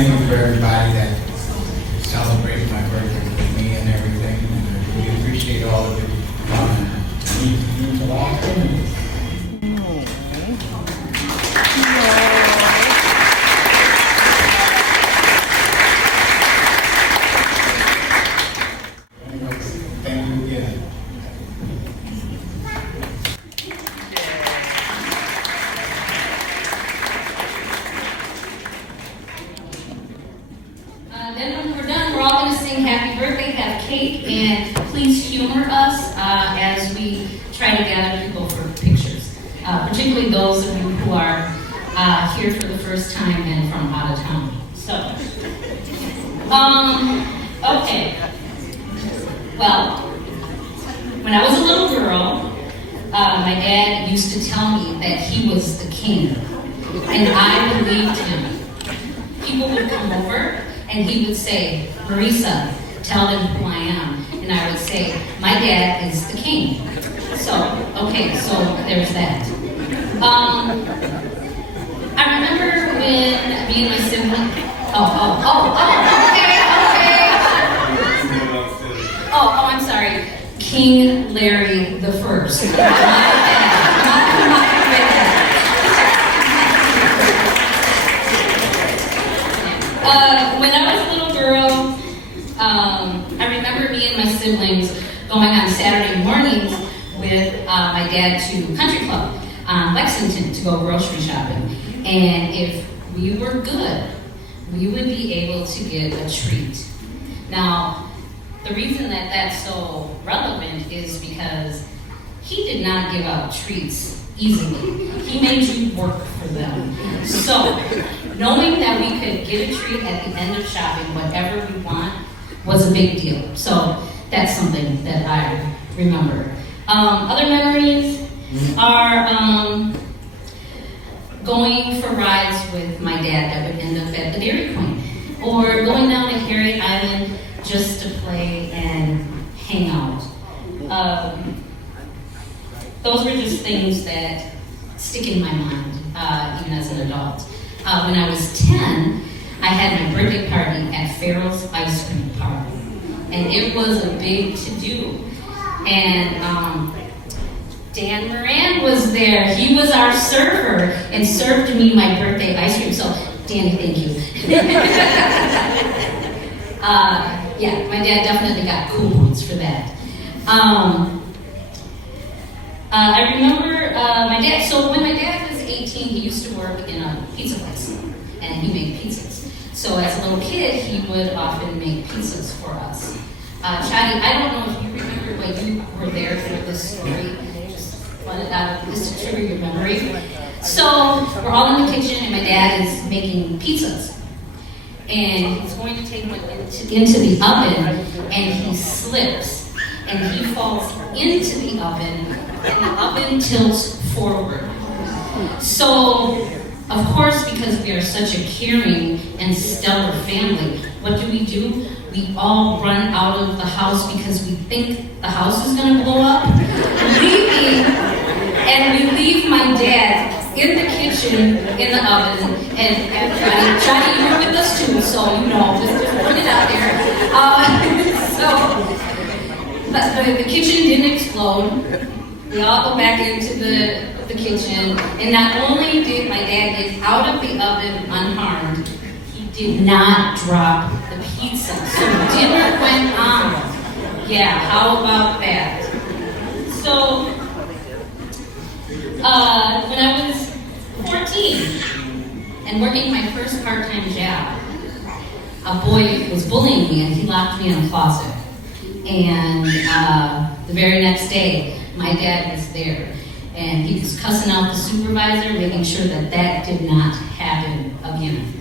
thank you for everybody that celebrated my birthday with me and everything. And we appreciate all of it. Thank you again. Then when we're done, we're all going to sing happy birthday, have cake, and please humor us as we try to gather people for pictures, particularly those of you who are here for the first time and from out of town. So, okay. Well, when I was a little girl, my dad used to tell me that he was the king, and I believed him. People would come over, and he would say, Marisa, tell them who I am. And I would say, my dad is the king. So, okay, so there's that. I remember when me and my sibling, okay. I'm sorry. King Larry the First. My bad. My bad. When I was a little girl, I remember me and my siblings going on Saturday mornings with my dad to Country Club on Lexington to go grocery shopping. And if we were good, we would be able to get a treat. Now, the reason that that's so relevant is because he did not give out treats easily. He made you work for them. So, knowing that we could get a treat at the end of shopping, whatever we want, was a big deal. So, that's something that I remember. Other memories are going for rides with my dad that would end up at the Dairy Queen, or going down to Harriet Island just to play and hang out. Those were just things that stick in my mind, even as an adult. When I was 10, I had my birthday party at Farrell's Ice Cream Party, and it was a big to-do. And Dan Moran was there. He was our server and served me my birthday ice cream. So, Danny, thank you. Yeah, my dad definitely got cool points for that. I remember my dad, so when my dad was 18, he used to work in a pizza place, and he made pizzas. So as a little kid, he would often make pizzas for us. Chadi, I don't know if you remember when you were there for this story, just let it out just to trigger your memory. So we're all in the kitchen, and my dad is making pizzas. And he's going to take one into the oven, and he slips, and he falls into the oven, and the oven tilts forward. So, of course, because we are such a caring and stellar family, what do? We all run out of the house because we think the house is going to blow up, and we leave my dad in the kitchen, in the oven, and Johnny, you were with us too, so you know, just put it out there. But the kitchen didn't explode. We all go back into the kitchen, and not only did my dad get out of the oven unharmed, he did not drop the pizza. So dinner went on. Yeah, how about that? So, when I was 14 and working my first part-time job, a boy was bullying me, and he locked me in a closet. And the very next day, my dad was there, and he was cussing out the supervisor, making sure that that did not happen again.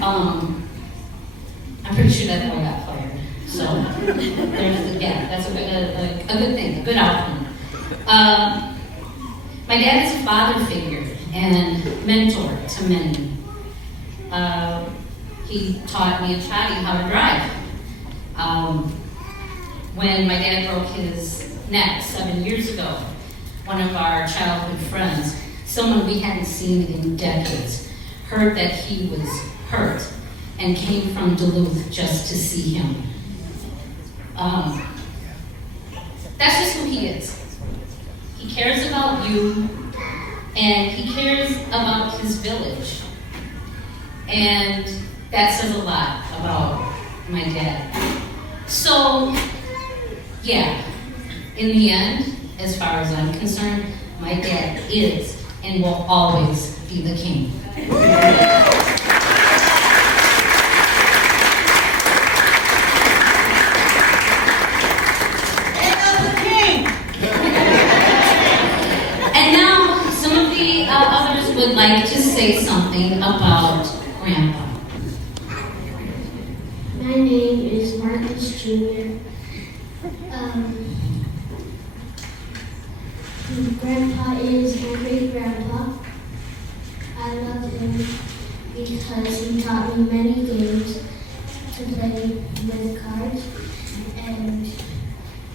I'm pretty sure that boy got fired. So, that's a good thing, a good outcome. My dad is a father figure and mentor to many. He taught me and Chadi how to drive. When my dad broke his neck 7 years ago, one of our childhood friends, someone we hadn't seen in decades, heard that he was hurt and came from Duluth just to see him. That's just who he is. He cares about you, and he cares about his village. And that says a lot about my dad. So, yeah, in the end, as far as I'm concerned, my dad is and will always be the king. And now, some of the others would like to say something about Grandpa. My name is Marcus Jr. Grandpa is my great grandpa. I love him because he taught me many games to play with cards and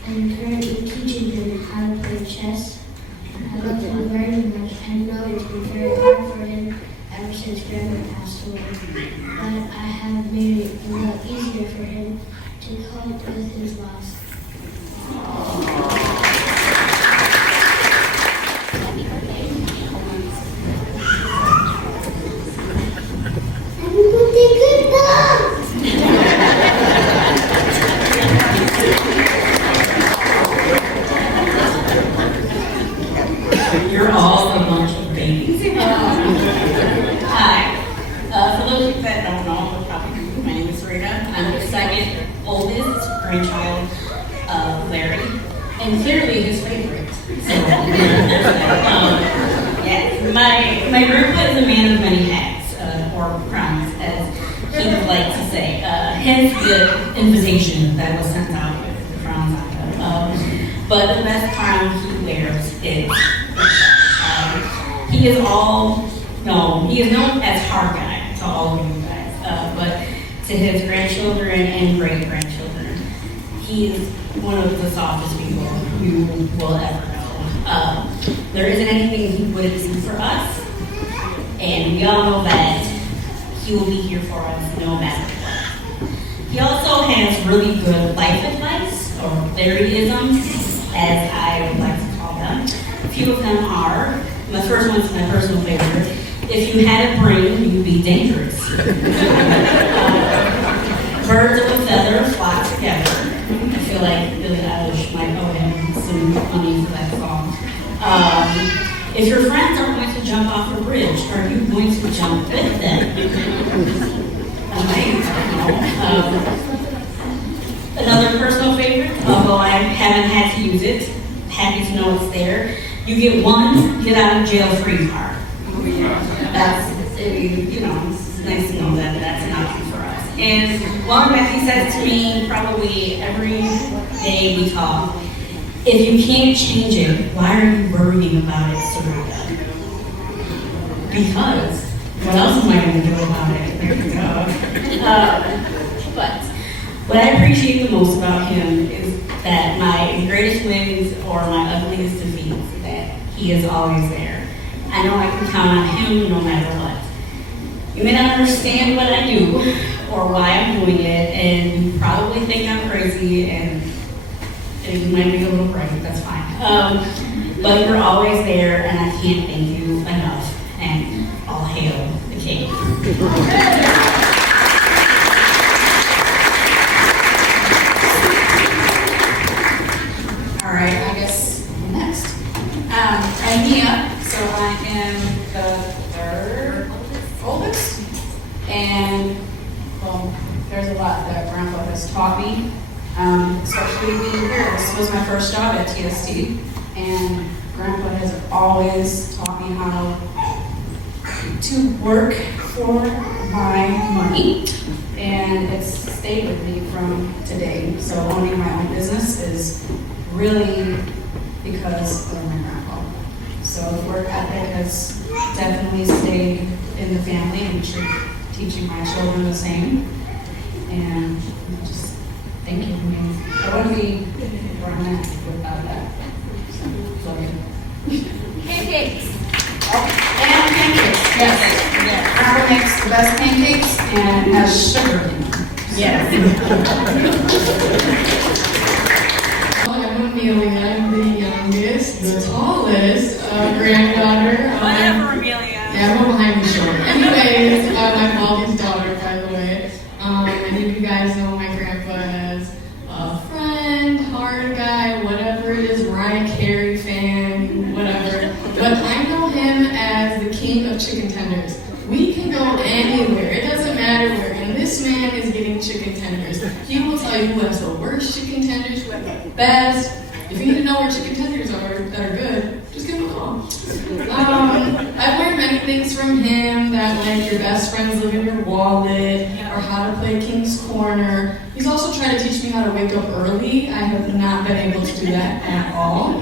currently teaching him how to play chess. I love him very much. I know it's been very hard for him ever since Grandma passed away, but I have made it a lot easier for him to cope with his loss. You're all a bunch of babies. Hi. For those that don't know, probably my name is Rita. I'm the second oldest grandchild of Larry, and clearly his favorite. So, yeah, my grandpa is a man of many hats, or crowns, as he would like to say. Hence the invitation that was sent out with the crowns on it. But the best crown he wears is he is known as Hard Guy to all of you guys, but to his grandchildren and great-grandchildren, he is one of the softest people you will ever know. There isn't anything he wouldn't do for us, and we all know that he will be here for us no matter what. He also has really good life advice, or Larryisms, as I would like to call them. A few of them are, my first one's my personal favorite. If you had a brain, you'd be dangerous. Birds of a feather flock together. I feel like Billie Eilish might owe him some money for that song. If your friends are going to jump off a bridge, are you going to jump with them? Another personal favorite, although I haven't had to use it, happy to know it's there. You get one get out of jail free card. That's, it's nice to know that that's an option for us. And one Becky says to me probably every day we talk, if you can't change it, why are you worrying about it, Sarita? Because what else am I going to do about it? There we go. But what I appreciate the most about him is that my greatest wins or my ugliest defeats, that he is always there. I know I can count on him no matter what. You may not understand what I do or why I'm doing it, and you probably think I'm crazy, and you might be a little bright, that's fine. But you're always there, and I can't thank you enough, and all hail the king. All right, I guess next. I'm Mia, so I am the third oldest. And, well, there's a lot that Grandpa has taught me, especially being here. This was my first job at TST, and Grandpa has always taught me how to work for my money, and it's stayed with me from today. So owning my own business is really because of my grandpa. So the work ethic has definitely stayed in the family, and teaching my children the same. And just thank you. I mean, I wouldn't be where I'm at without that. So, love you. Pancakes. Oh, and pancakes. Yes. Grandpa makes the best pancakes and has sugar in them. I'm Amelia. I'm the youngest, the tallest granddaughter. Yeah, I'm behind the short. Anyways, my oldest daughter, by the way. Many of you guys know my grandpa as a friend, hard guy, whatever it is, Mariah Carey fan, whatever. But I know him as the king of chicken tenders. We can go anywhere. It doesn't matter where. And this man is getting chicken tenders. He will tell you who has the worst chicken tenders, who has the best. If you need to know where chicken tenders are that are good, just give him a call. I've learned many things from him, that like your best friends live in your wallet, or how to play King's Corner. He's also tried to teach me how to wake up early. I have not been able to do that at all.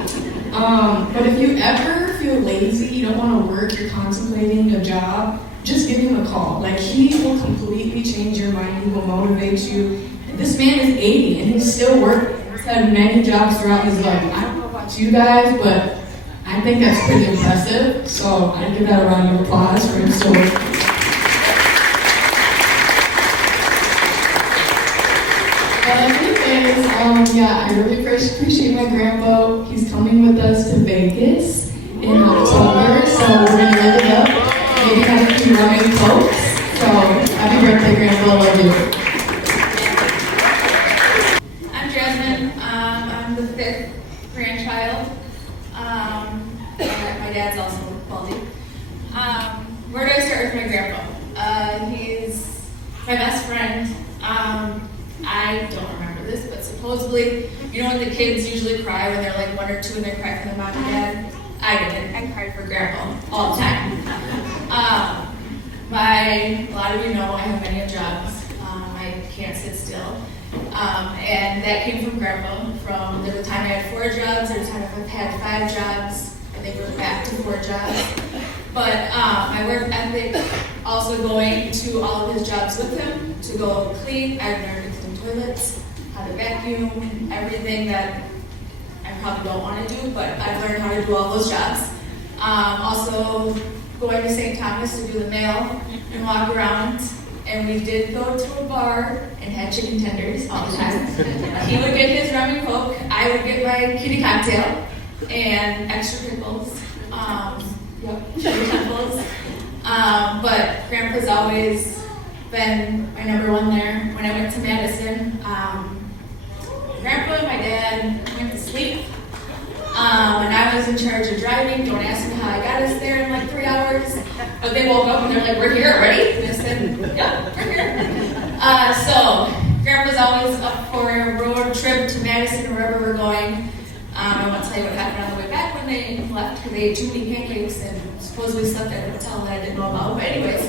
But if you ever feel lazy, you don't want to work, you're contemplating a job, just give him a call. Like, he will completely change your mind. He will motivate you. This man is 80 and he's still working. He's had many jobs throughout his life. I don't know about you guys, but I think that's pretty impressive. So I give that a round of applause for him still working. I really appreciate my grandpa. He's coming with us to Vegas in October, so we're gonna live it up. Maybe have a few running folks. So happy birthday, grandpa. Love you. I'm Jasmine. I'm the 5th grandchild. My dad's also Baldy. Where do I start with my grandpa? He's my best friend. I don't remember this, but supposedly, you know when the kids usually cry when they're like 1 or 2 and they cry for their mom and dad? I didn't. I cried for grandpa all the time. A lot of you know I have many jobs. I can't sit still. And that came from grandpa. From the time I had 4 jobs, there was time I've had 5 jobs. I think we're back to 4 jobs. But my work ethic, also going to all of his jobs with him to go clean. I've learned to clean toilets, how to vacuum, everything that I probably don't want to do, but I've learned how to do all those jobs. Also going to St. Thomas to do the mail and walk around. And we did go to a bar and had chicken tenders all the time. He would get his rum and coke, I would get my kitty cocktail and extra pickles. Sugar pickles. But Grandpa's always been my number one there. When I went to Madison, Grandpa and my dad went to sleep. And I was in charge of driving. Don't ask me how I got us there in like 3 hours. But they woke up and they're like, "We're here already?" And I said, "Yeah, we're here." So Grandpa's always up for a road trip to Madison or wherever we're going. I won't tell you what happened on the way back when they left because they ate too many pancakes and supposedly slept at a hotel that I didn't know about. But anyways,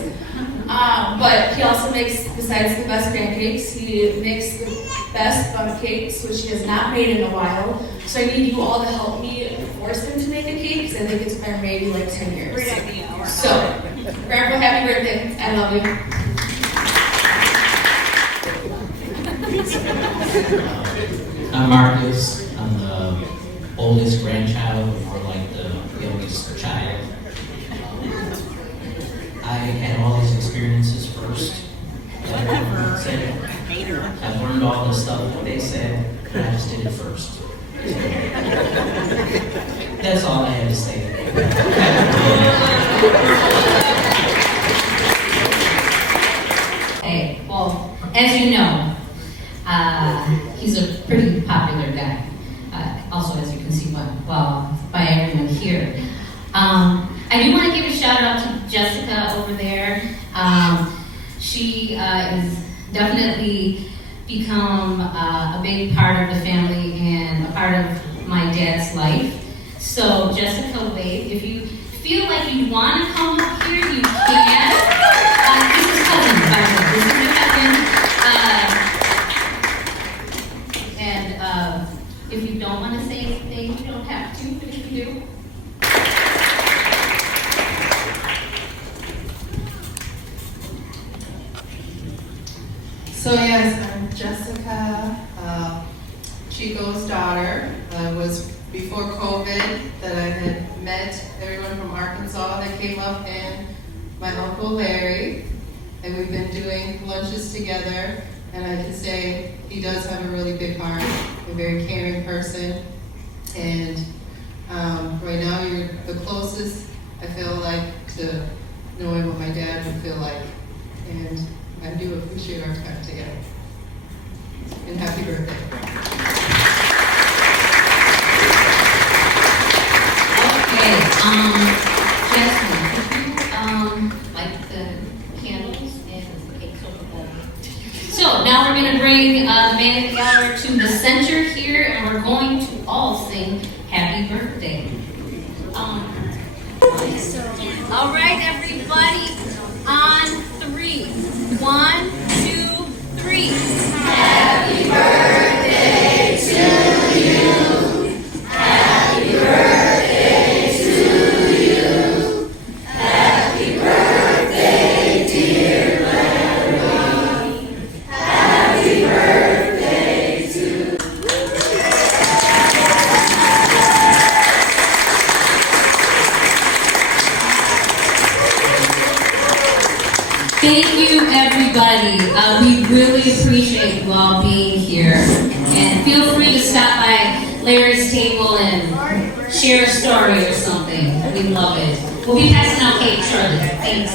but he also makes, besides the best pancakes, he makes the best bundt cakes, which he has not made in a while. So I need you all to help me force him to make a cake because I think it's been maybe like 10 years. Great idea. So, Grandpa, happy birthday. I love you. I'm Marcus. I'm the oldest grandchild, or like the youngest child. I had all these experiences first. Like everyone said, I've learned all the stuff that they said, and I just did it first. That's all I had to say. Hey, well, as you know, he's a pretty popular guy. Also, as you can see by everyone here. I do want to give a shout out to Jessica over there. She is definitely become a big part of the family and a part of my dad's life. So Jessica, wave. If you feel like you want to come up here, you can. This is cousin, by the way. This is the cousin. And if you don't want to say anything, you don't have to, but if you do. So yes, I'm Jessica, Chico's daughter. It was before COVID that I had met everyone from Arkansas that came up and my Uncle Larry, and we've been doing lunches together, and I can say he does have a really big heart, a very caring person, and right now you're the closest I feel like to knowing what my dad would feel like, and I do appreciate our time together. And happy birthday. Okay, Jasmine, could you, light the candles and cakes over there? So now we're gonna bring the man of the hour to the center here, and we're going to all sing happy birthday. All right, everybody, on 3. 1, 2, 3. Happy birthday to you. Happy birthday to you. Happy birthday, dear Larry. Happy birthday to you. Thank you, everybody. We really appreciate you all being here. And feel free to stop by Larry's table and share a story or something. We love it. We'll be passing out cake shortly. Thanks.